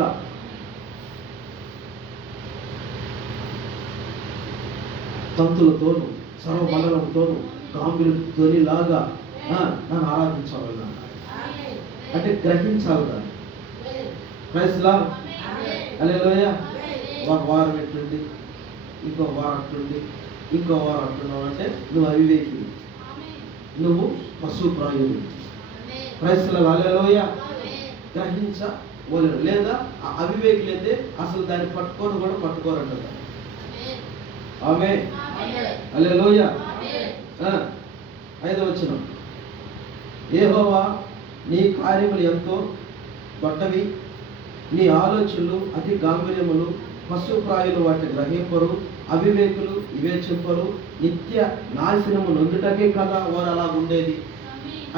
కనుక తంతులతోను సర్వమండలంతోను గాంభీర్యంతోని లాగా నన్ను ఆరాధించాలన్నా అంటే గ్రహించాలి దాన్ని. ప్రైజ్ లార్డ్, హల్లెలూయా. ఒక వారం ఎట్లుంది, ఇంకో వారం అట్లుంది, ఇంకో వారం అట్లున్నావు అంటే నువ్వు అవివేకి, నువ్వు పశుప్రాయుడు. ప్రైజ్ లార్డ్, హల్లెలూయా. గ్రహించవలెను. లేదా అవివేకులు అయితే అసలు దాన్ని పట్టుకోరంటారు. ఆమేన్, హల్లెలూయా. 5వ వచనం, యెహోవా నీ కార్యములు ఎంతో గొప్పవి, నీ ఆలోచనలు అతి గాంభీర్యములు. పశుప్రాయులు వాటిని గ్రహింపరు, అవివేకులు వివేచింపరు. నిత్య నాశనము నొందుటకే కదా వారు అలా ఉండేది.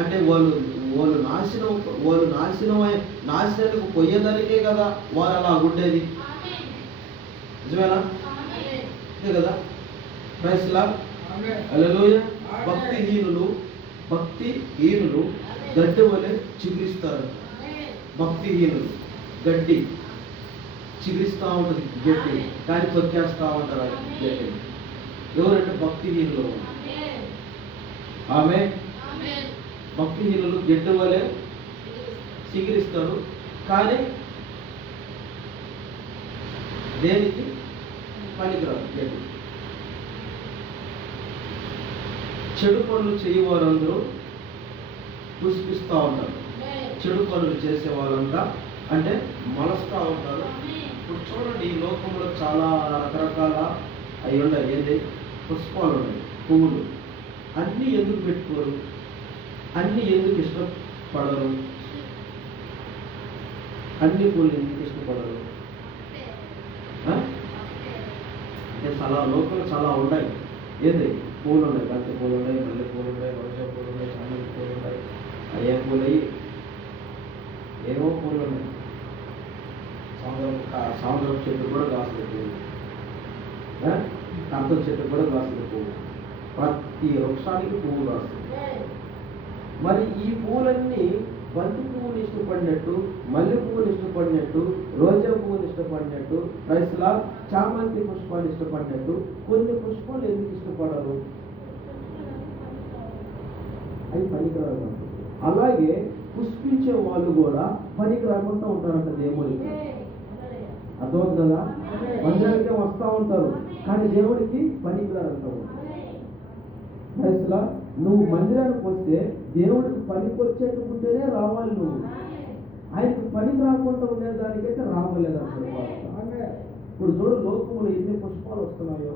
అంటే వాళ్ళు నాశనానికి పోయేదానికే కదా వారు అలా ఉండేది. నిజమేనా? అంతే కదా. ప్రైజ్ లార్డ్, హల్లెలూయా. భక్తిహీనులు గడ్డి వలె చిగురిస్తారు. భక్తిహీనులు గడ్డి చిగురిస్తూ ఉంటుంది, గడ్డి కానీ తొక్కేస్తూ ఉంటారు గడ్డి. ఎవరంటే భక్తిహీనులు. ఆమె భక్తిహీనులు గడ్డి వలె చిగురిస్తారు కానీ దేనికి పనికిరాదు గడ్డి. చెడు పనులు చేయవారందరూ పుష్పిస్తూ ఉంటారు. చెడు పనులు చేసే వాళ్ళంతా అంటే మలస్తూ ఉంటారు. ఇప్పుడు చూడండి, ఈ లోకంలో చాలా రకరకాల అవి ఉన్నాయి. ఏంటి? పుష్పాలు ఉన్నాయి, పువ్వులు. అన్నీ ఎందుకు పెట్టుకోరు? అన్నీ ఎందుకు ఇష్టపడరు? అన్ని పూలు ఎందుకు ఇష్టపడరు? అంటే చాలా లోకంలో చాలా ఉన్నాయి. ఏంటి? పూలు ఉన్నాయి, బంతి పూలు ఉన్నాయి, మల్లె పూలు ఉన్నాయి, రోజా పూలు ఉన్నాయి, చామంతి పూలు ఉన్నాయి, అయ్యే పూలు అయ్యి ఏవో పూలు ఉన్నాయి. సముద్రం చెట్టు కూడా కాసులు పువ్వు, కంతం చెట్టు కూడా కాసులు పువ్వు. ప్రతి వృక్షానికి పువ్వు కాస్తుంది. మరి ఈ పూలన్నీ బంతి పువ్వుని ఇష్టపడినట్టు, మల్లె పువ్వుని ఇష్టపడినట్టు, రోజా పువ్వుని ఇష్టపడినట్టు, ప్రైజ్ లార్డ్, చామంతి పుష్పాన్ని ఇష్టపడినట్టు కొన్ని పుష్పాలు ఎందుకు ఇష్టపడరు? అవి పనికిరాదు. అలాగే పుష్పించే వాళ్ళు కూడా పనికి రాకుండా ఉంటారంట దేవుడికి. అర్థమవుతుంది కదా? మందిరానికే వస్తూ ఉంటారు కానీ దేవుడికి పనికిరారంట. ప్రైజ్ లార్డ్, నువ్వు మందిరానికి వస్తే దేవుడికి పనికి వచ్చేట్టుకుంటేనే రావాలి. నువ్వు ఆయనకు పనికి రాకుండా ఉండేదానికైతే రావలేదంటారు. ఇప్పుడు చూడు, లోకంలో ఎన్ని పుష్పాలు వస్తున్నాయో,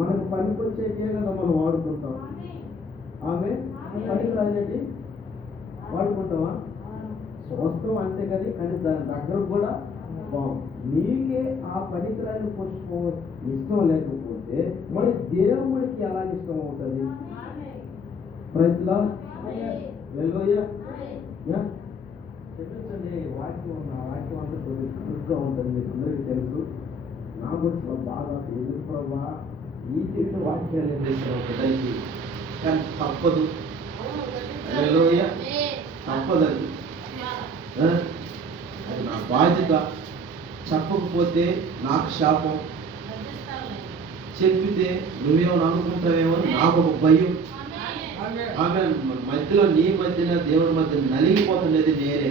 మనకు పనికి వచ్చేకే కదా మనం వాడుకుంటాం. ఆమె పనికి రాజండి వాడుకుంటావా? వస్తాం అంతే కానీ దాని దగ్గర కూడా నీకే ఆ పనికిరాని పుష్పం ఇష్టం లేకపోతే మరి దేవుడికి ఎలా ఇష్టం అవుతుంది? ప్రైజ్ లార్డ్, హల్లెలూయా. చెప్పించండి. వాక్యం అంతా కొద్దిగా ఉంటుంది, మీకు అందరికీ తెలుసు. నా గురించి బాగా ఎందుకు ప్రభా ఈ చెప్పిన వాక్యాలు ఒకటి కానీ తప్పదు. హల్లెలూయా, తప్పదండి. అది నా బాధ్యత. చెప్పకపోతే నాకు శాపం, చెప్పితే నువ్వేమో అనుకుంటావేమో నాకు ఒక భయం. ఆమె మధ్యలో నీ మధ్యన దేవుడి మధ్య నలిగిపోతున్నది నేనే.